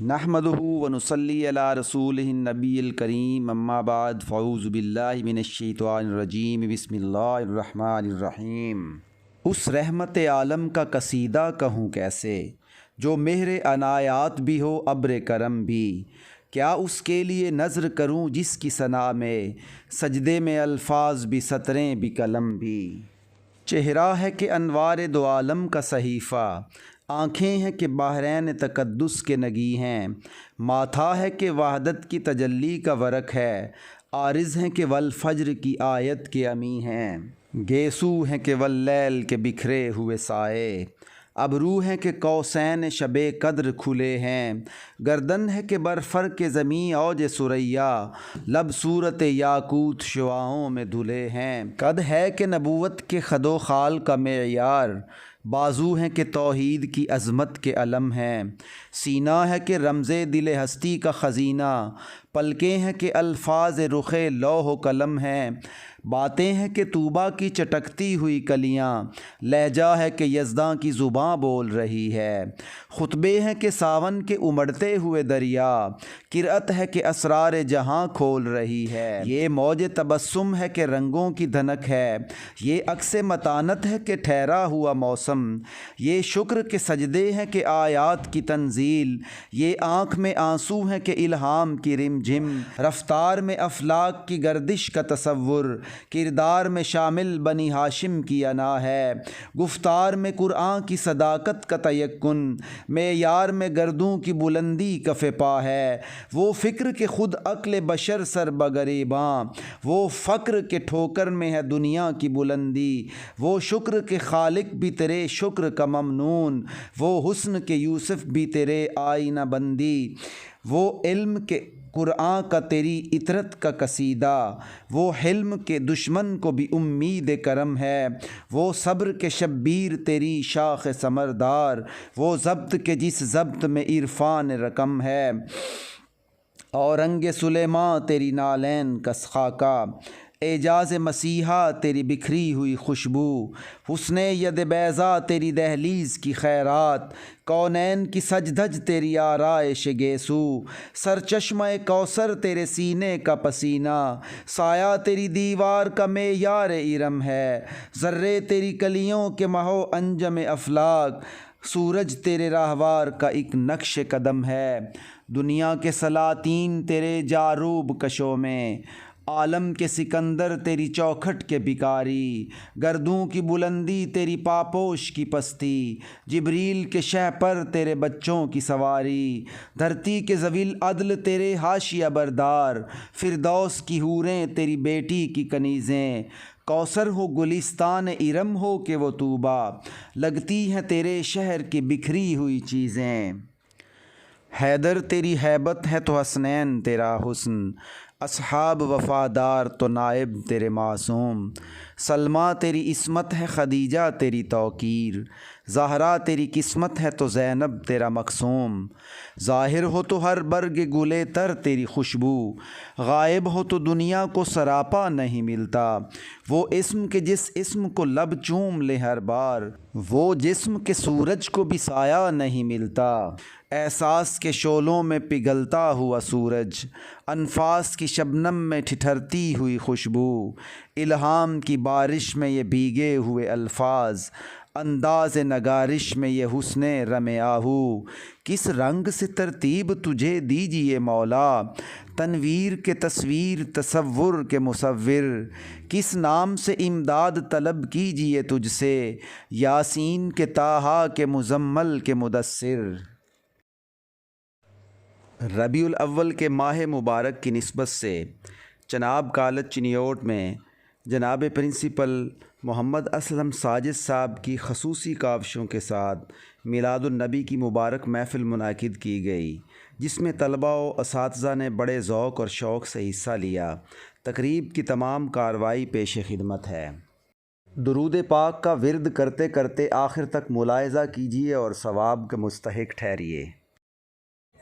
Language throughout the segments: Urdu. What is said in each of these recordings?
نحمدہ ونصلی علی رسولہ النبی الکریم اما بعد فاعوذ باللہ من الشیطان الرجیم بسم اللہ الرحمن الرحیم۔ اس رحمت عالم کا قصیدہ کہوں کیسے جو مہر عنایات بھی ہو ابر کرم بھی، کیا اس کے لیے نظر کروں جس کی ثنا میں سجدے میں الفاظ بھی سطریں بھی قلم بھی۔ چہرہ ہے کہ انوار دو عالم کا صحیفہ، آنکھیں ہیں کہ بحرین تقدس کے نگی ہیں، ماتھا ہے کہ وحدت کی تجلی کا ورق ہے، عارض ہیں کہ والفجر کی آیت کے امی ہیں، گیسو ہیں کہ واللیل کے بکھرے ہوئے سائے، ابرو ہیں کہ قوسین شب قدر کھلے ہیں، گردن ہے کہ برفر کے زمیں اوج ثریا، لب صورت یاقوت شعاعوں میں دھلے ہیں، قد ہے کہ نبوت کے خد و خال کا معیار، بازو ہیں کہ توحید کی عظمت کے علم ہیں، سینہ ہے کہ رمز دل ہستی کا خزینہ، پلکیں ہیں کہ الفاظ رخ لوح و قلم ہیں، باتیں ہیں کہ طوبیٰ کی چٹکتی ہوئی کلیاں، لہجہ ہے کہ یزداں کی زباں بول رہی ہے، خطبے ہیں کہ ساون کے امڑتے ہوئے دریا، قرأت ہے کہ اسرار جہاں کھول رہی ہے، یہ موج تبسم ہے کہ رنگوں کی دھنک ہے، یہ عکس متانت ہے کہ ٹھہرا ہوا موسم، یہ شکر کے سجدے ہیں کہ آیات کی تنزیل، یہ آنکھ میں آنسو ہیں کہ الہام کی رم جھم، رفتار میں افلاک کی گردش کا تصور، کردار میں شامل بنی ہاشم کی انا ہے، گفتار میں قرآن کی صداقت کا تیقن، معیار میں گردوں کی بلندی کا فپا ہے، وہ فکر کہ خود عقل بشر سر بگریباں، وہ فقر کے ٹھوکر میں ہے دنیا کی بلندی، وہ شکر کے خالق بھی تیرے شکر کا ممنون، وہ حسن کے یوسف بھی تیرے آئینہ بندی، وہ علم کے قرآن کا تیری اطرت کا قصیدہ، وہ حلم کے دشمن کو بھی امید کرم ہے، وہ صبر کے شبیر تیری شاخ ثمردار، وہ ضبط کے جس ضبط میں عرفان رقم ہے، اور رنگ سلیماں تیری نالین کا خاکہ، اعجاز مسیحا تیری بکھری ہوئی خوشبو، حسن ید بیضا تیری دہلیز کی خیرات، کونین کی سج دھج تیری آرائش گیسو، سر چشمہ کوثر تیرے سینے کا پسینہ، سایہ تیری دیوار کا معیار ارم ہے، ذرے تیری کلیوں کے محو انجم افلاک، سورج تیرے راہوار کا ایک نقش قدم ہے، دنیا کے سلاطین تیرے جاروب کشوں میں، عالم کے سکندر تیری چوکھٹ کے بھکاری، گردوں کی بلندی تیری پاپوش کی پستی، جبریل کے شہ پر تیرے بچوں کی سواری، دھرتی کے ذویل عدل تیرے حاشیہ بردار، فردوس کی حوریں تیری بیٹی کی کنیزیں، کوثر ہو گلستان ارم ہو کہ وہ طوبیٰ، لگتی ہیں تیرے شہر کی بکھری ہوئی چیزیں، حیدر تیری ہیبت ہے تو حسنین تیرا حسن، اصحاب وفادار تو نائب تیرے معصوم، سلمیٰ تیری عصمت ہے خدیجہ تیری توقیر، زہرا تیری قسمت ہے تو زینب تیرا مقصوم، ظاہر ہو تو ہر برگ گلے تر تیری خوشبو، غائب ہو تو دنیا کو سراپا نہیں ملتا، وہ اسم کہ جس اسم کو لب چوم لے ہر بار، وہ جسم کے سورج کو بھی سایہ نہیں ملتا، احساس کے شعلوں میں پگھلتا ہوا سورج، انفاس کی شبنم میں ٹھٹھرتی ہوئی خوشبو، الہام کی بارش میں یہ بھیگے ہوئے الفاظ، انداز نگارش میں یہ حسن رم آہو، کس رنگ سے ترتیب تجھے دیجئے مولا، تنویر کے تصویر تصور کے مصور، کس نام سے امداد طلب کیجئے تجھ سے، یاسین کے طٰہٰ کے مزمل کے مدثر۔ ربیع الاول کے ماہ مبارک کی نسبت سے چناب کالج چنیوٹ میں جناب پرنسپل محمد اسلم ساجد صاحب کی خصوصی کاوشوں کے ساتھ میلاد النبی کی مبارک محفل منعقد کی گئی، جس میں طلباء و اساتذہ نے بڑے ذوق اور شوق سے حصہ لیا۔ تقریب کی تمام کارروائی پیش خدمت ہے۔ درود پاک کا ورد کرتے کرتے آخر تک ملاحظہ کیجیے اور ثواب کے مستحق ٹھہریے۔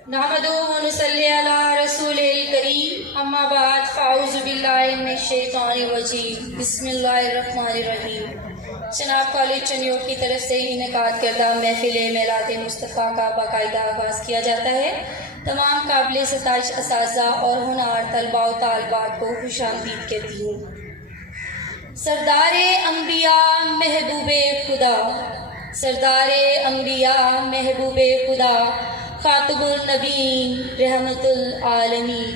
نحمدہ ونصلی علی رسول الکریم اما بعد فاعوذ باللہ من الشیطان الرجیم بسم اللہ الرحمن الرحیم۔ چناب کالج چنیوٹ کی طرف سے انعقاد کردہ محفل میلاد مصطفیٰ کا باقاعدہ آغاز کیا جاتا ہے۔ تمام قابل ستائش اساتذہ اور ہونہار طلباء و طالبات کو خوش آمدید کہتی ہوں۔ سردار انبیاء محبوب خدا، سردار انبیاء محبوب خدا، خاتم النبیین رحمت العالمین،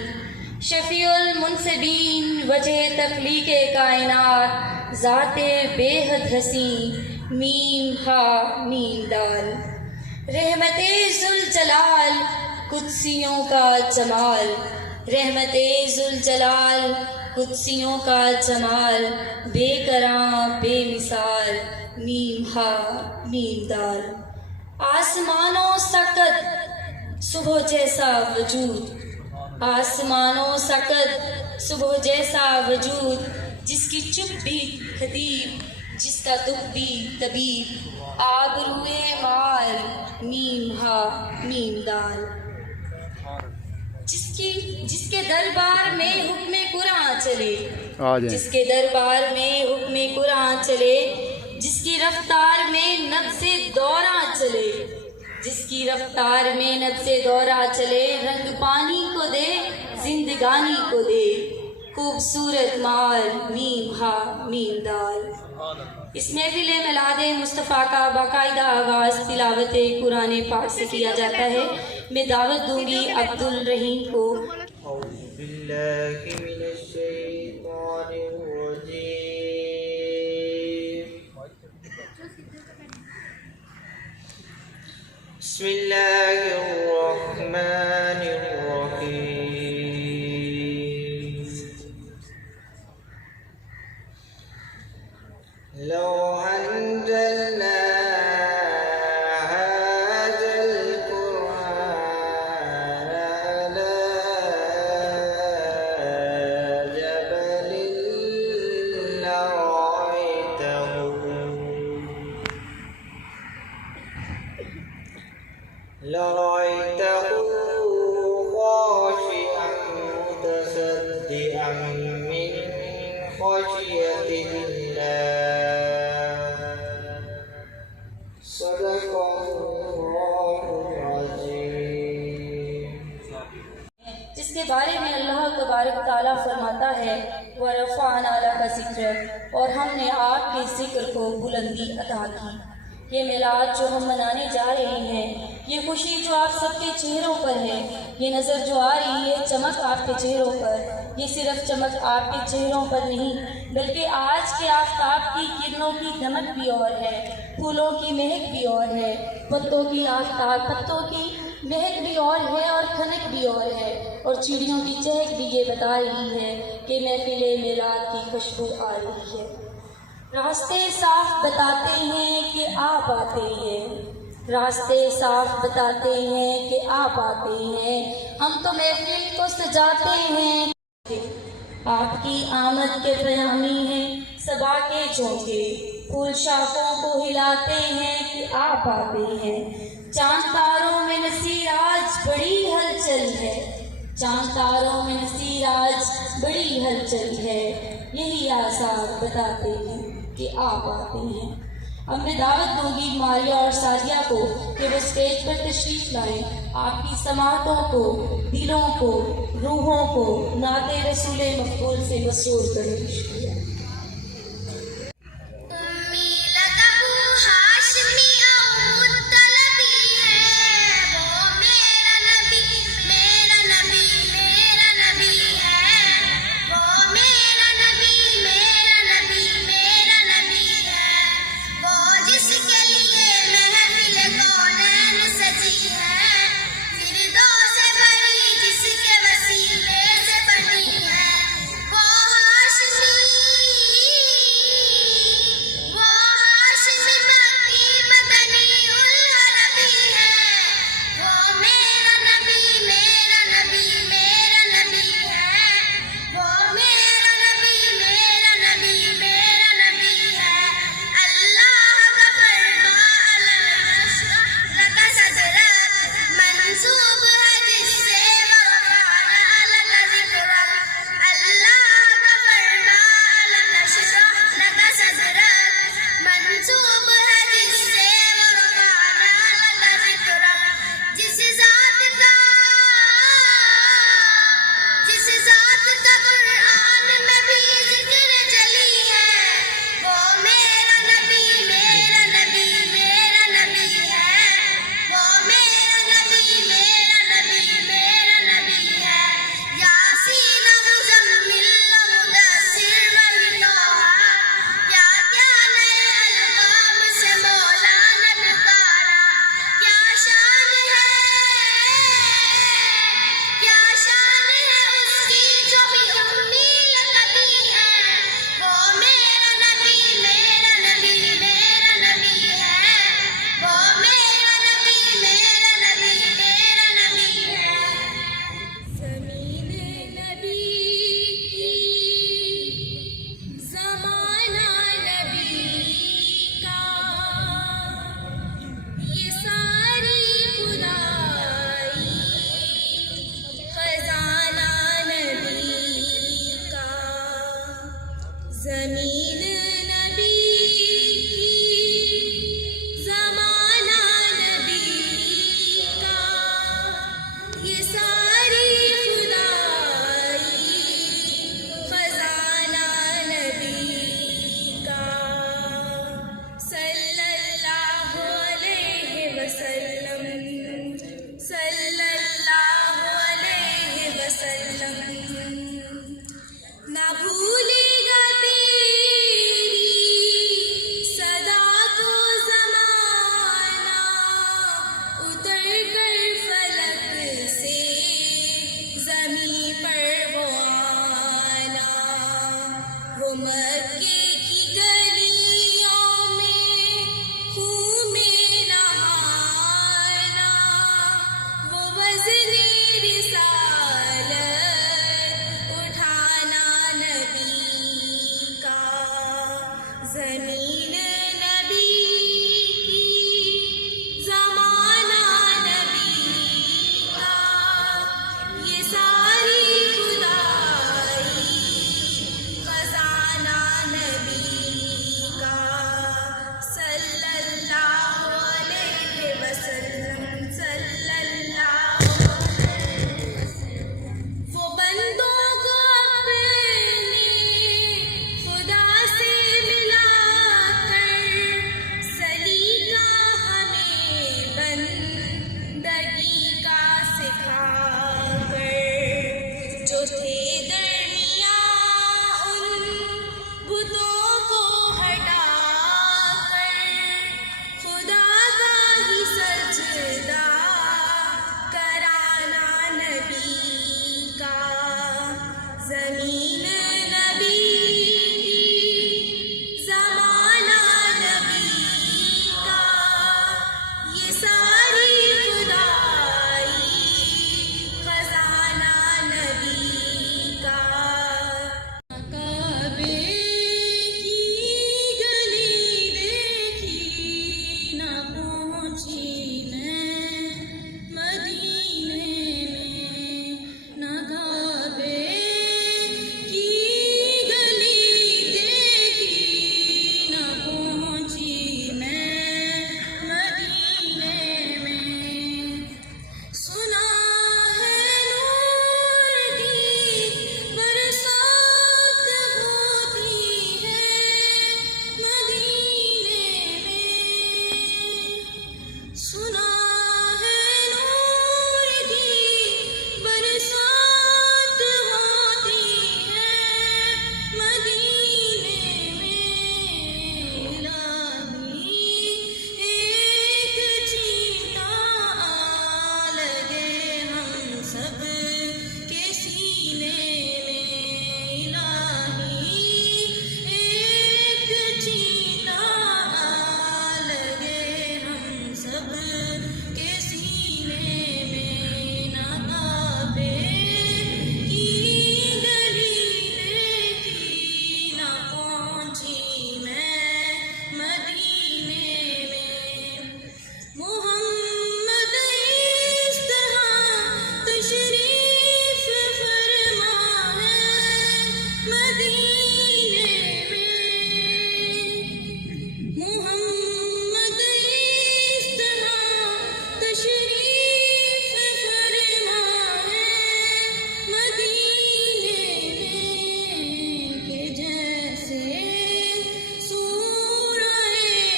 شفیع المنصبین، وجہ تخلیق کائنات، ذات بے حد حسین، میم ہا میم دال، رحمت ذوالجلال، قدسیوں کا جمال، رحمت ذوالجلال، قدسیوں کا جمال، بے کراں بے مثال، میم ہا میم دال، آسمانوں سقط صبح جیسا وجود، آسمانوں سقط صبح جیسا وجود، جس کی چپ بھی خطیب، جس کا دکھ بھی طبیب، آبروئے مال، میم ہا میم دال، جس کے دربار میں حکم قرآن چلے، جس کے دربار میں حکم قرآن چلے، جس کی رفتار میں نبض دورہ چلے، جس کی رفتار میں نبض دورہ چلے، رنگ پانی کو دے زندگانی کو دے، خوبصورت مال، میم ہا میم دال۔ اس محفل میلاد مصطفیٰ کا باقاعدہ آغاز تلاوت قرآن پاک سے کیا جاتا ہے۔ میں دعوت دوں گی عبد الرحیم کو۔ اعوذ باللہ من الشیطان الرجیم، بسم اللہ الرحمن الرحیم، لو انزلنا هذا القرآن على جبل لرأيته خاشعا متصدعا من خشية الله، صدق اللہ العظیم۔ جس کے بارے میں اللہ تبارک تعالیٰ فرماتا ہے وَرَفَعْنَا لَكَ ذِکْرَکَ، اور ہم نے آپ کے ذکر کو بلندی عطا کی۔ یہ میلاد جو ہم منانے جا رہے ہیں، یہ خوشی جو آپ سب کے چہروں پر ہے، یہ نظر جو آ رہی ہے چمک آپ کے چہروں پر، یہ صرف چمک آپ کے چہروں پر نہیں بلکہ آج کے آفتاب کی کرنوں کی دمک بھی اور ہے، پھولوں کی مہک بھی اور ہے، پتوں کی مہک بھی اور ہے اور کھنک بھی اور ہے، اور چڑیوں کی چہک بھی یہ بتا رہی ہے کہ محفل میلاد کی خوشبو آ رہی ہے۔ راستے صاف بتاتے ہیں کہ آپ آتے ہیں، راستے صاف بتاتے ہیں کہ آپ آتے ہیں، ہم تو محفل کو سجاتے ہیں، آپ کی آمد کے پیامی ہیں صبا کے جھونکے، پھول شاخوں کو ہلاتے ہیں کہ آپ آتے ہیں، چاند تاروں میں نصیر آج بڑی ہلچل ہے، چاند تاروں میں نصیر آج بڑی ہلچل ہے، یہی آثار بتاتے ہیں کہ آپ آتے ہیں۔ اب میں دعوت دوں گی ماریہ اور سعدیہ کو کہ وہ اسٹیج پر تشریف لائیں، آپ کی سماعتوں کو، دلوں کو، روحوں کو نعت رسول مقبول سے مسرور کریں۔ شکریہ۔ جس کے وسیلے سے بنی ہے وہ ہاشمی رسالت اٹھانا نبی کا، زمین نبی کی، زمانہ نبی کا، یہ ساری خدائی خزانہ نبی کا، صلی اللہ علیہ وسلم، صلی اللہ وہ بندوں کو اپنے خدا سے ملا کر، سلیقہ ہمیں بندگی کا سکھا کر، جو تھے درمیاں ان بتوں کو ہٹا کر، خدا کا ہی سجدہ کرانا نبی کا، زمین نبی کی، زمانہ نبی کا، یہ ساری خدائی خزانہ نبی کا، کعبے کی گلی دیکھی نہ پہنچی میں مدینے میں، نہ کعبے کی گلی دیکھی نہ پہنچی میں مدینے میں، سنا ہے نور کی برسات ہوتی ہے مدینے میں، سنا ہے نور کی برسات ہوتی ہے مدینے میں، الہی ایک چیتا لگے ہم سب کے سینے میں، الہی ایک چیتا لگے ہم سب کے سینے میں، نہ کعبے کی گلی دیکھی نہ پہنچی میں مدینے میں، محمد اس طرح تشریف فرما ہے مدینے میں، محمد اس طرح تشریف فرما ہے مدینے میں، کہ جیسے سورہ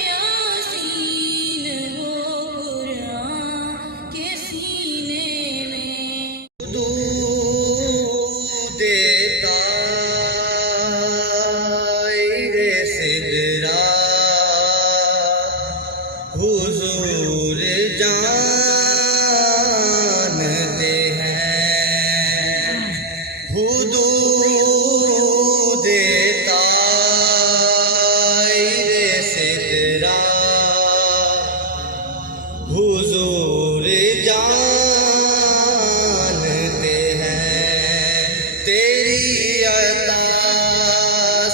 یاسین ہو قرآن کے سینے میں، درود طاہر سدرا حضور جانتے ہیں، حدود طاہر سدرا حضور جانتے ہیں، تیری عطا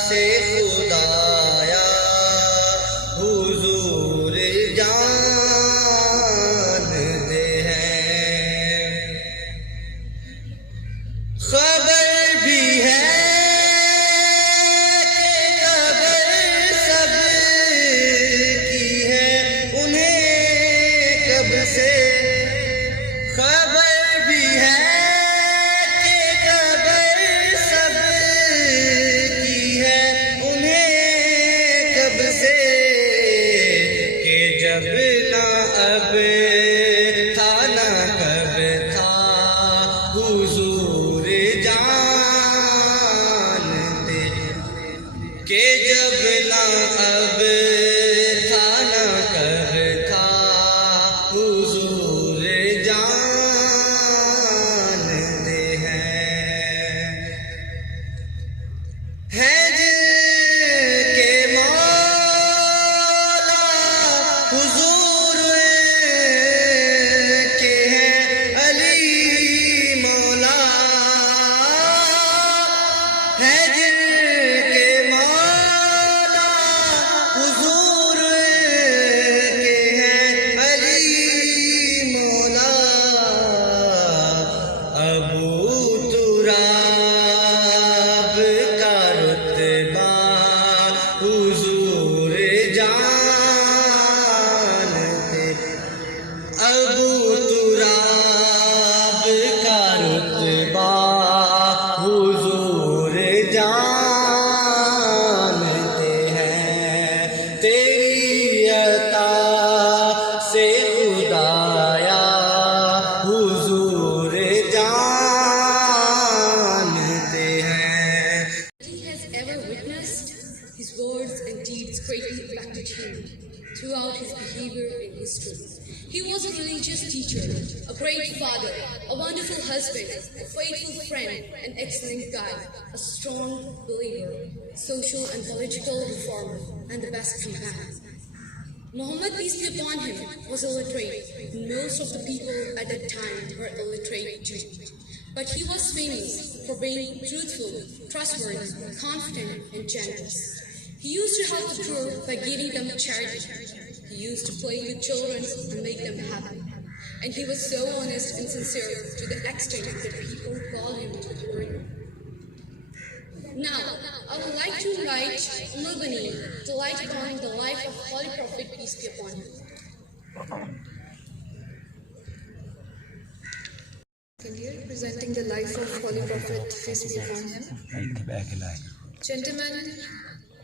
سے خدایا حضور جانتے ہیں، خبر بھی ہے کہ قبر سب کی ہے انہیں کب سے، خبر بھی ہے کہ قبر سب کی ہے انہیں کب سے، کہ جب نہ اب تھا نہ کب تھا حضور جانتے، کہ جب نہ اب تھا نہ کب تھا حضور جانتے great father, a wonderful husband, a faithful friend, an excellent guide, a strong believer, social and political reformer, and the best companion. Muhammad, peace be upon him, was illiterate. Most of the people at that time were illiterate too. But he was famous for being truthful, trustworthy, confident, and generous. He used to help the poor by giving them charity. He used to play with children and make them happy. And he was so honest and sincere to the extent that people called him to the word. Now, I would like to invite Mubani to light upon the life of Holy Prophet, peace be upon him. Here, presenting the life of Holy Prophet, peace be upon him. Gentlemen,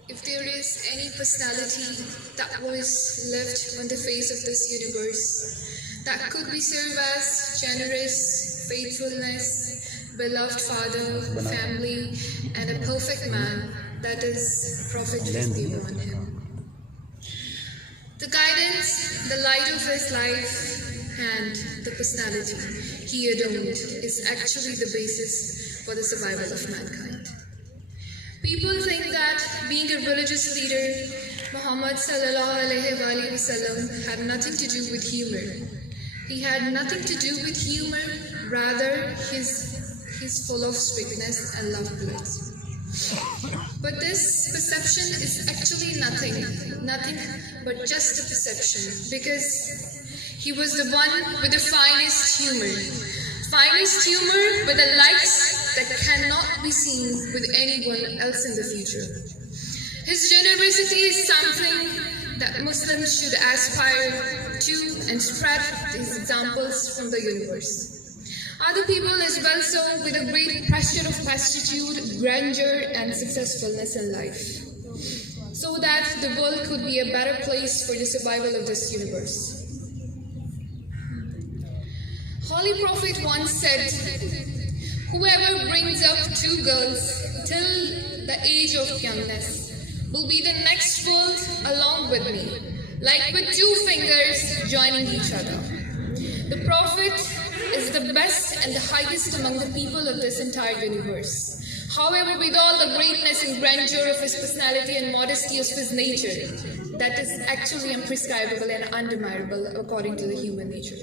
if there is any personality that was left on the face of this universe that could be served as generous, faithfulness, beloved father, family, and a perfect man, that is Prophet, peace be upon him. The guidance, the light of his life, and the personality he adorned is actually the basis for the survival of mankind. People think that being a religious leader, Muhammad sallallahu alaihi wasallam had nothing to do with humor. He had nothing to do with humor, rather he's full of strictness and love bullets. But this perception is actually nothing but just a perception, because he was the one with the finest humor with the lights that cannot be seen with anyone else in the future. His generosity is something that Muslims should aspire to and spread these examples from the universe. Other people as well so with a great pressure of plenitude, grandeur and successfulness in life, so that the world could be a better place for the survival of this universe. Holy Prophet once said, "Whoever brings up two girls till the age of youngness will be the next world along with me, like with two fingers joining each other." The Prophet is the best and the highest among the people of this entire universe. However, with all the greatness and grandeur of his personality and modesty of his nature, that is actually imprescribable and undeniable according to the human nature.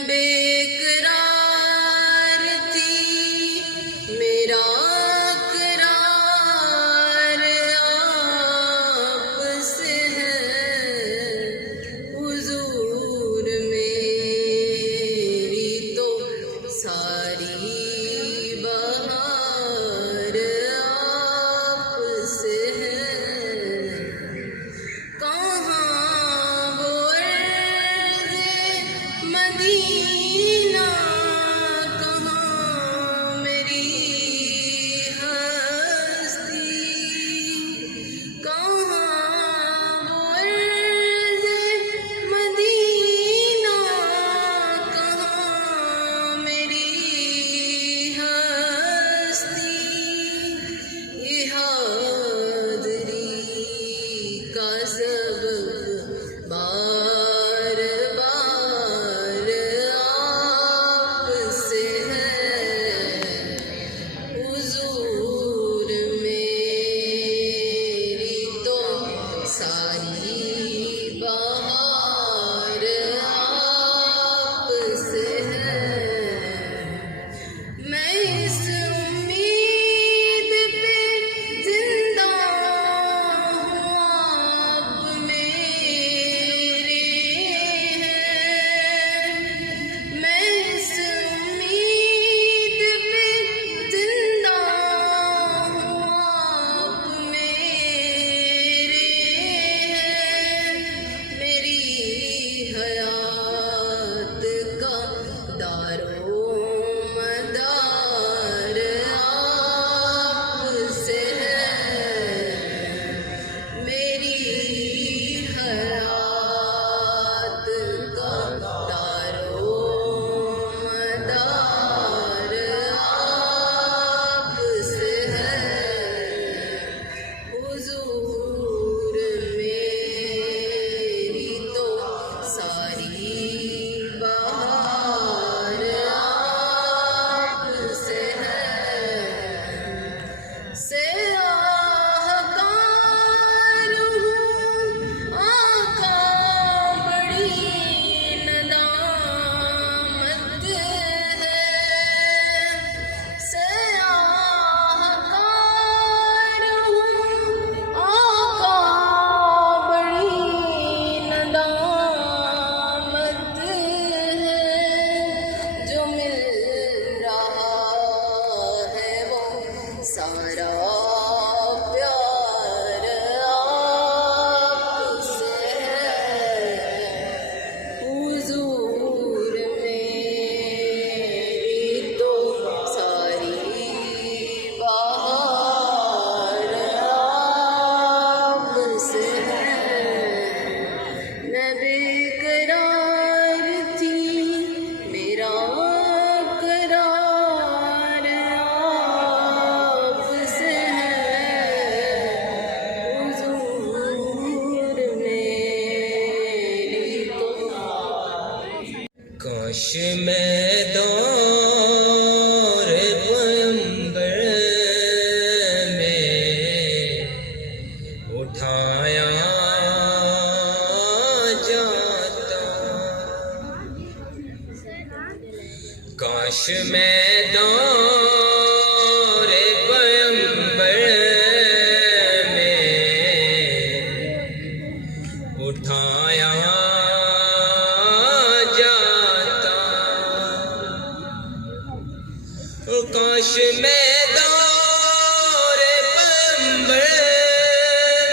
میں بے قرار تھی میرا قرار آپ سے ہے حضور میری تو ساری بہار آپ سے ہے کہاں وہ عرض مدینہ کہاں میری ہستی کہاں وہ عرض مدینہ کہاں میری ہستی یہ حاضری کا سبب بار بار آپ سے ہے حضور میری تو ساری بہار آپ سے ہے میں اس امید پہ زندہ ہوں آپ میرے ہیں میں اس امید پہ زندہ ہوں آپ میرے ہیں میری حیات کا دار و مدار آپ سے ہے میری حیات کا دار و مدار آپ سے ہے حضور میری تو ساری بہار آپ سے ہے سیاہکار ہوں آقا بڑی ندامت ہے سیاہکار ہوں آقا بڑی ندامت ہے جو مل رہا ہے وہ سارا پیار آپ سے ہے حضور میری تو ساری بہار آپ سے ہے میں بے قرار تھی میرا قرار آپ سے ہے حضور میری تو کاش میں دور پیمبر میں اٹھایا جاتا کاش میں دور پیمبر میں اٹھایا جاتا کاش میں دور پیمبر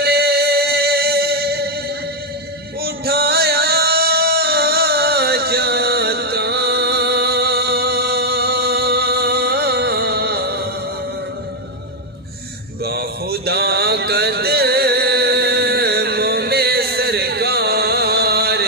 میں اٹھایا جاتا باخدا قدموں میں سرکار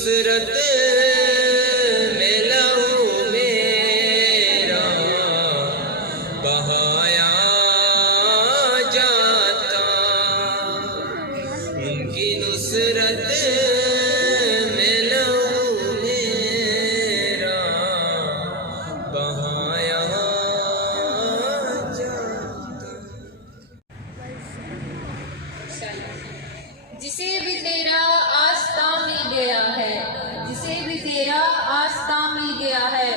نصرت میں لہو میرا بہایا جاتا، ان کی نصرت میں لہو میرا بہایا جاتا۔ جسے بھی تیرا آستہ مل گیا ہے، جسے بھی تیرا آستہ مل گیا ہے،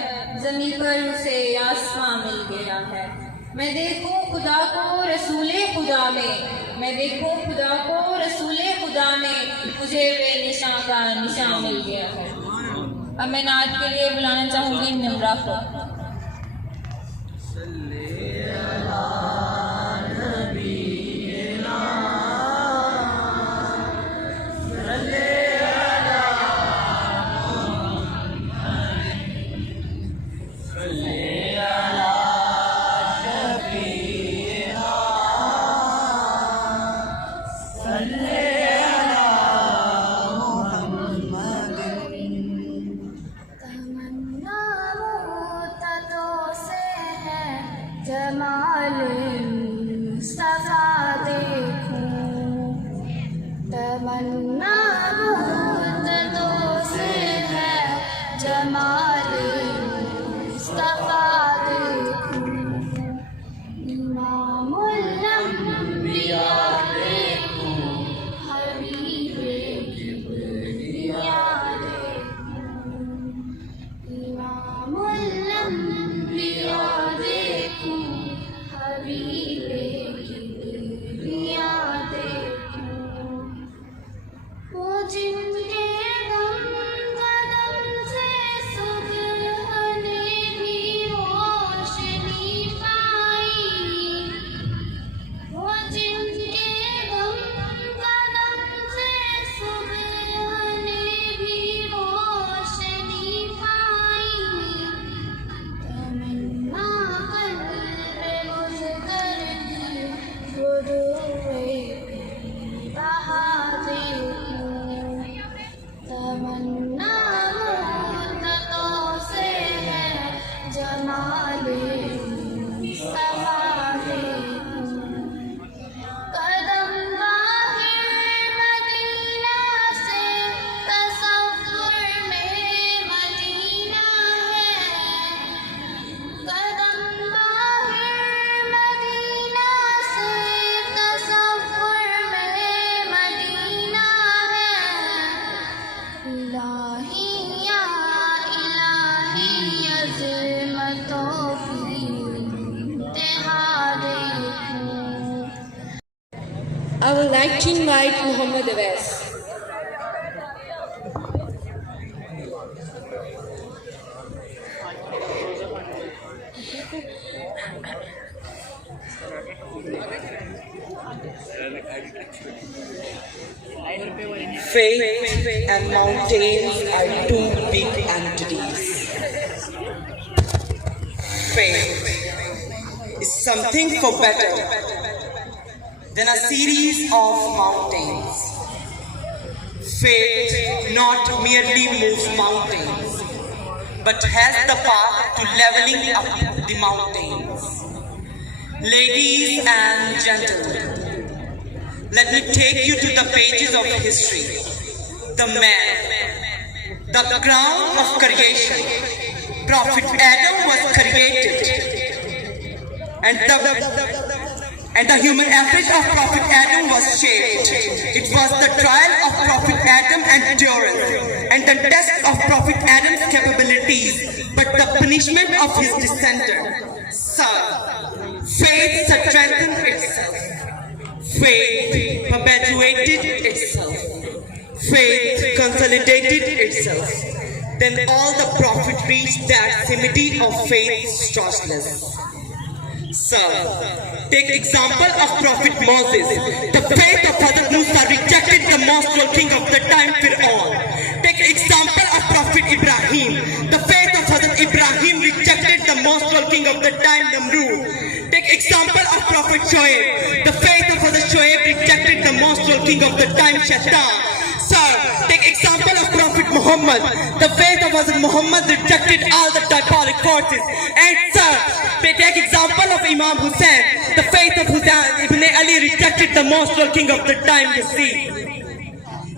زمین پر اسے آسماں مل گیا ہے۔ میں دیکھوں خدا کو رسول خدا میں، میں دیکھوں خدا کو رسول خدا میں، مجھے بے نشاں کا نشاں مل گیا ہے۔ اب میں نعت کے لیے بلانا چاہوں گی نمرہ کو۔ جمال مصطفیٰ دیکھوں، تمنا مدتوں سے ہے جمال مصطفیٰ دیکھوں، امام الانبیاء دیکھوں، حبیب کبریا دیکھوں، امام الانبیاء دیکھوں، حبیب کبریا دیکھوں، وہ جن کے دم قدم سے صبح نے بھی روشنی پائی، وہ جن کے دم قدم سے صبح نے بھی روشنی پائی، تمنا قلب مجدر کی بدوے بہا دیکھوں، تمنا مدتوں سے ہے جمال مصطفیٰ دیکھوں، قدم باہر مدینہ سے تصور میں مدینہ ہے، قدم باہر مدینہ سے تصور میں مدینہ ہے، الہی یا الہی عظمتوں کی انتہا دیکھوں۔ I would like to invite Muhammad Awais. Faith and mountains are two big entities. Faith is something for better than a series of mountains. Faith not merely moves mountains, but has the path to leveling up the mountains. Ladies and gentlemen, let me take you to the pages of history. The man, the ground of creation. Prophet Adam was created, and the human average of Prophet Adam was shaped. It was the trial of Prophet Adam endurance and the test of Prophet Adam's capabilities, but the punishment of his descendant, son. Faith strengthened itself. Faith perpetuated itself. Faith consolidated itself. Then all the prophets reached that summity of faith stretchless. Sir, take example of Prophet Moses. The faith of Hazrat Musa rejected the monstrous king of the time Fir'aun. Take example of Prophet Ibrahim. The faith of Hazrat Ibrahim rejected the monstrous king of the time Namrud. Take example of Prophet Shoaib. The faith of Hazrat Shoaib rejected the monstrous king of the time Shaitan. Sir, take example of Prophet Muhammad. Muhammad. The faith of Hazrat Muhammad rejected all the diabolic forces. And sir, take example of Imam Hussain. The faith of Hussain ibn Ali rejected the monstrous king of the time, you see.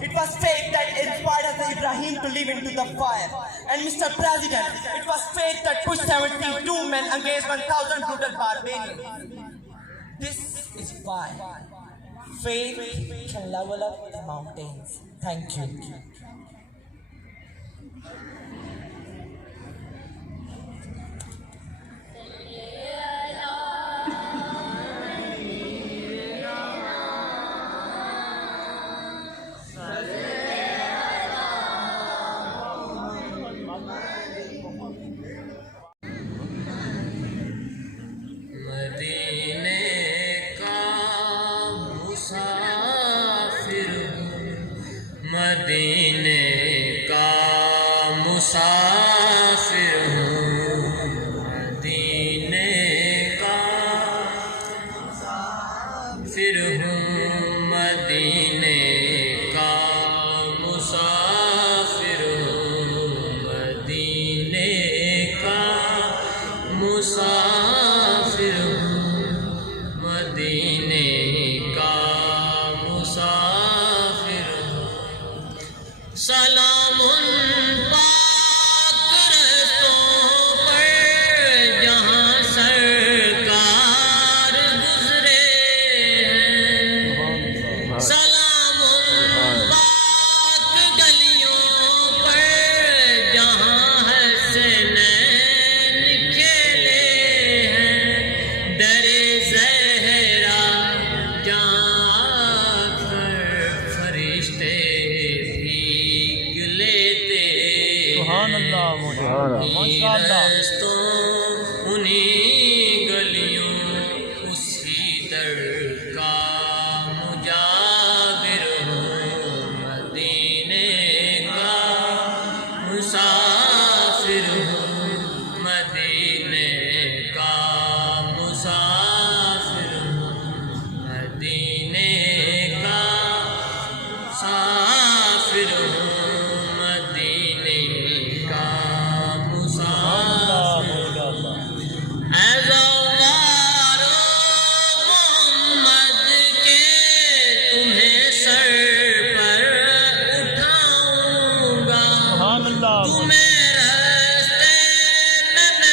It was faith that inspired Hazrat Ibrahim to live into the fire. And Mr. President, it was faith that pushed 72 men against 1,000 brutal barbarians. This is why faith can level up the mountains. Thank you. مدینے کا مسافر ہوں، مدینے کا مسافر ہوں، مدینے کا مسافر ہوں، مدینے کا مسافر ہوں، مدینے کا مسافر ہوں، مدینے کا مسافر ہوں۔ سلام پاک رستوں پر جہاں سرکار گزرے ہیں، سلام پاک گلیوں پر جہاں حسنین کھیلے ہیں، در زہرا جہاں کر فرشتے بھیگ لیتے رستوں انہیں گلیوں اسی در کا مجاور ہوں، مدینے کا مسافر ہوں، مدینے کا مسافر ہوں، مدینے کا مسافر ہوں، مدینے کا مسافر ہوں۔ اے زوارو محمد کے تمہیں سر پر اٹھاؤں گا، تمہیں راستے میں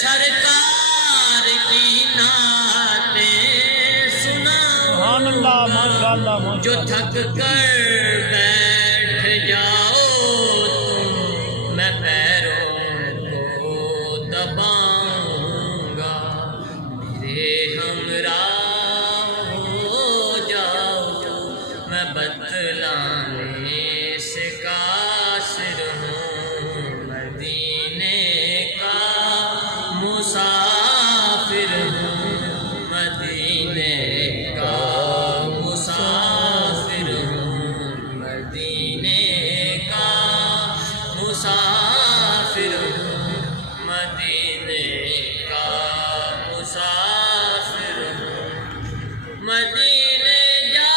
سرکار کی نعتیں سناؤں گا، جو تھک کر بیٹھ جاؤ تم میں پیروں کو دباؤں گا، میرے ہمراہ ہو جاؤ میں بتلانے سے قاصر ہوں، مدینے کا مسافر ہوں، مدینے کا مسافر ہوں، مدینے کا مسافر ہوں، مدینے کا مسافر ہوں۔ مدینے جا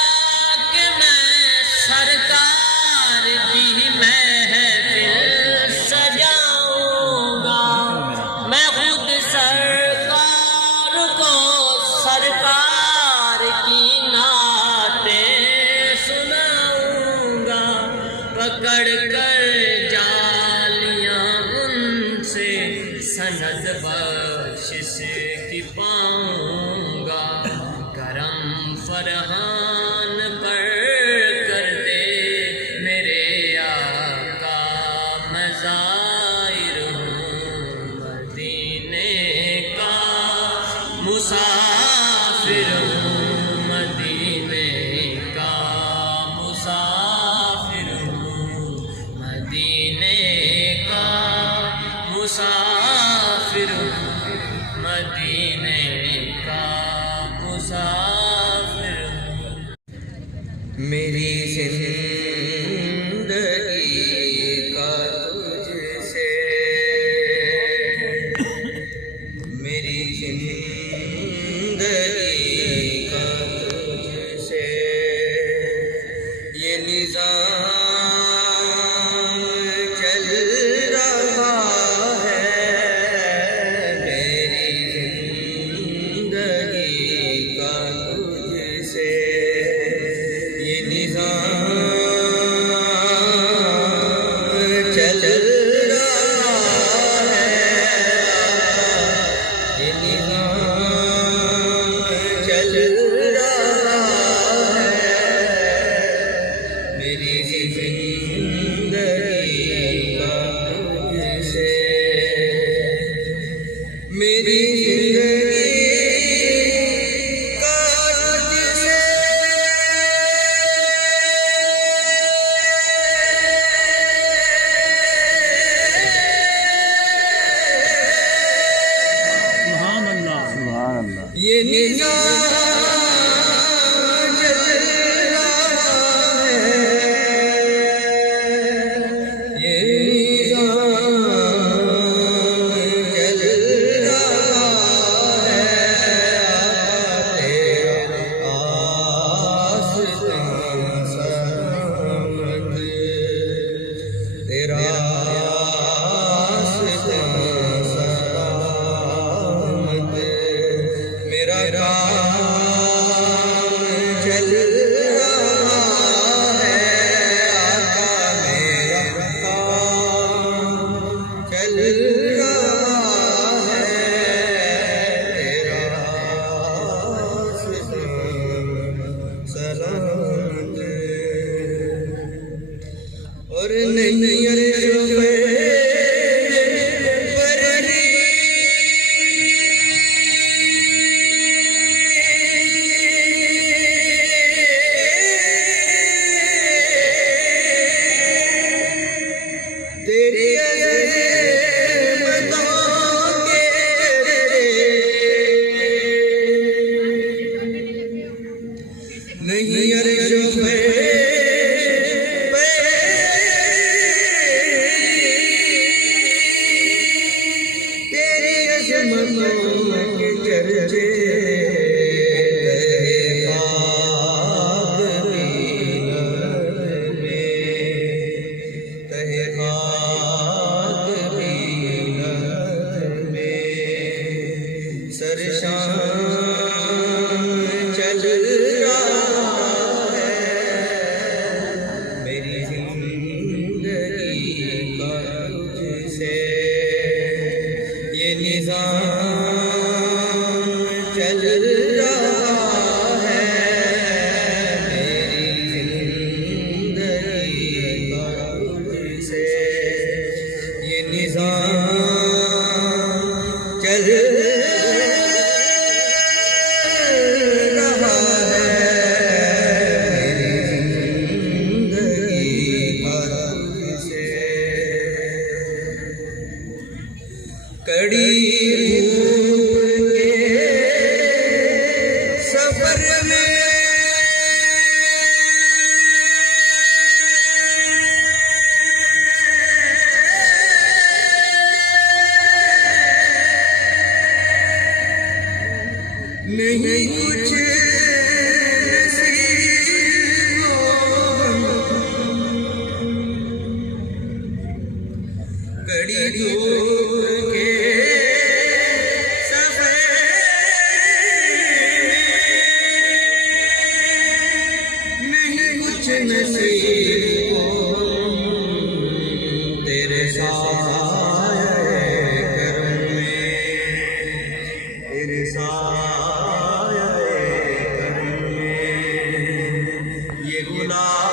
کے میں سرکار کی محفل سجاؤں گا، میں خود سرکار کو سرکار کی نعتیں سناؤں گا، پکڑ کر جالیاں ان سے سند بخشش کی پاؤں گا، کرم فرحان پر کر دے میرے آقا میں زائر ہوں، مدینے کا مسافر ہوں، مدینے کا مسافر ہوں، مدینے کا مسافر ہوں، مدینے کا مسافر ہوں۔ میری زندگی کا تجھ سے، میری زندگی کا تجھ سے، یہ نظام اور نہیں عرش پہ نہیں عرش پہ تیری عظمتوں کے چرچے نہیں کچھ کڑی دور کے سفر نہیں کچھ نصیب تیرے سایہ کرم میں تیرے سایہ کرم میں یہ گناہ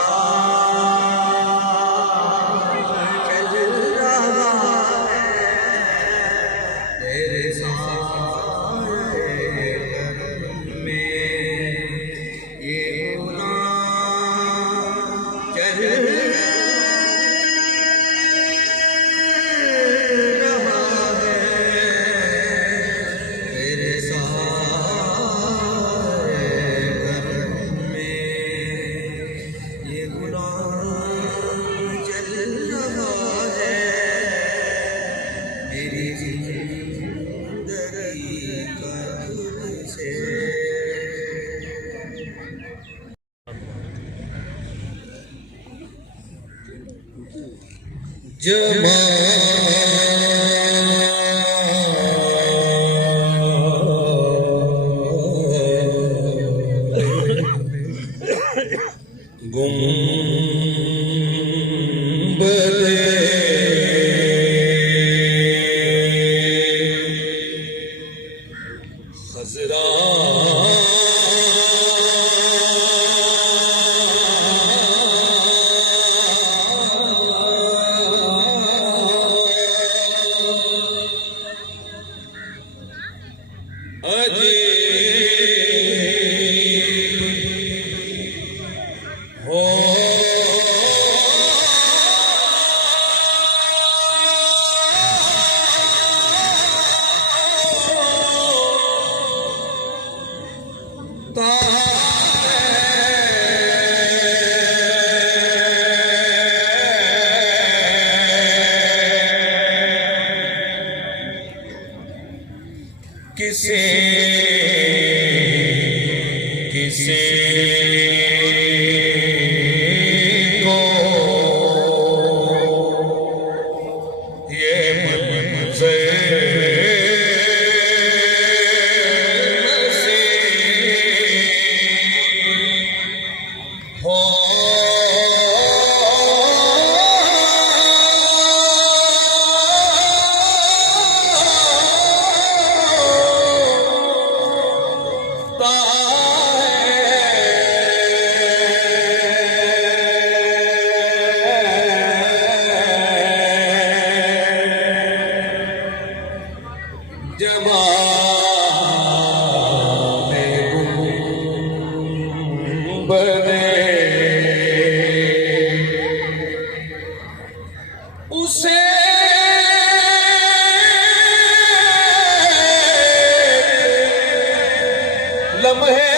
اسے لمحے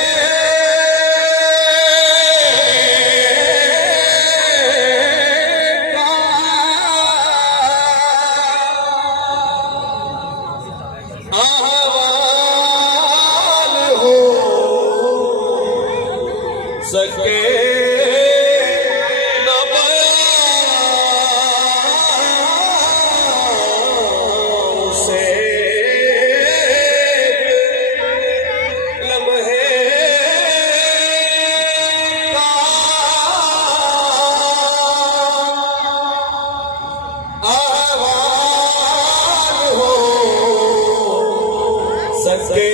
سکے نہ بیان سے لمحے کا احوال ہو سکے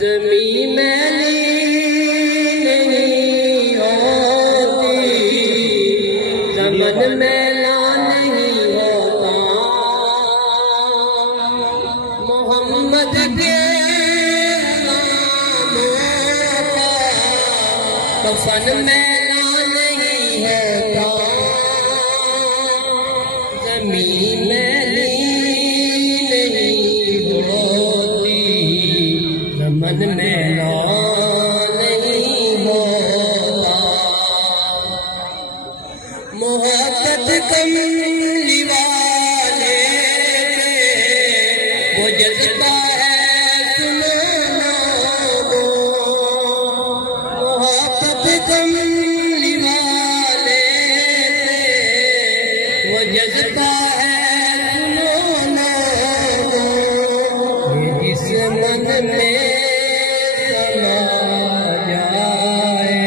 زمین میلی نہیں ہوتی، زمن میلا نہیں ہوتا، محمد کے ناموں کا کفن میلا نہیں ہوتا، زمین میلی نہیں ہوتی، زمن میلا نہیں ہوتا، محبت کملی والے وہ جذبہ ہے سنو لوگو، محبت کملی والے وہ جذبہ ہے سنو لوگو، یہ جس من میں سما جائے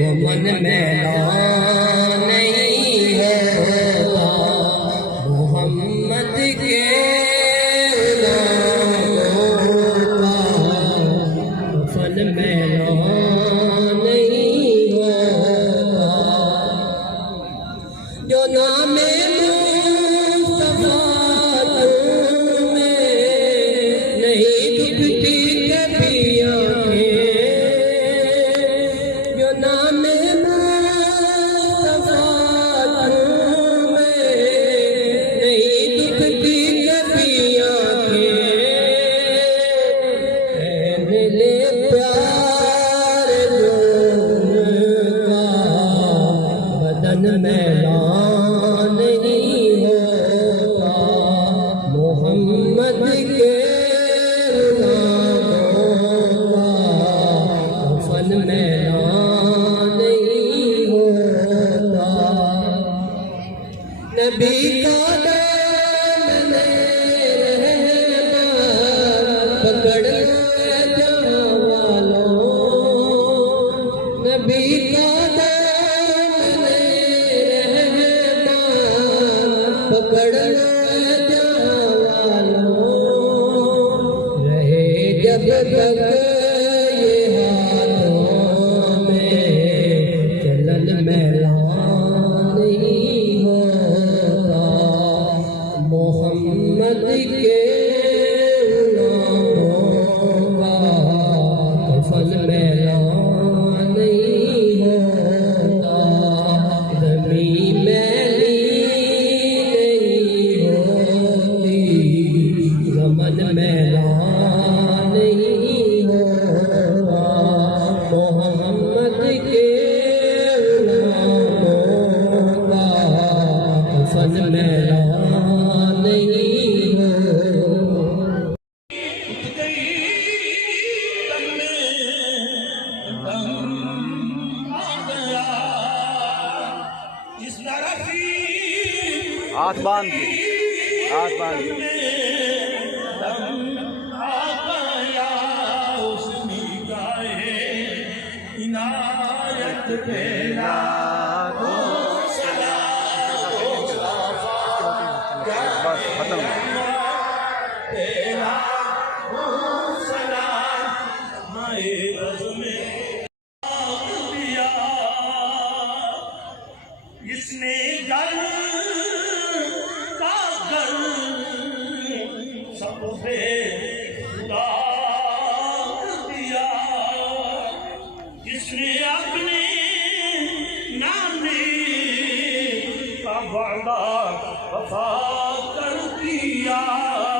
وہ من میلا نہیں ہوتا، محمد کے غلاموں کا کفن میلا نہیں ہوتا۔ میلان نہیں ہوتا محمد کے غلاموں کا کفن میلان نہیں ہوتا نبی کا دامن رحمت پکڑ جاؤ والوں نبی کا پکڑ جاؤ والوں رہے جب تک یہ ہاتھوں میں چلن میلان نہیں ہوتا محمد کے غلاموں کا کفن میلان نہیں ہوتا زمین میلی من میلان نہیں ہوتا محمد کے غلاموں کا کفن میلان نہیں ہوتا ہاتھ باندھ کے ہاتھ باندھ کے بس ختم اس نے گھر کا گھر سب سے اجاڑ دیا جس نے اپنے نامی کا وعدہ وفا کر دیا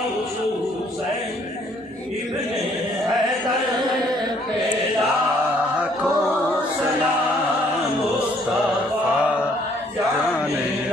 اس حسین ابن حیدر کے لاکھوں سلام مصطفیٰ جانے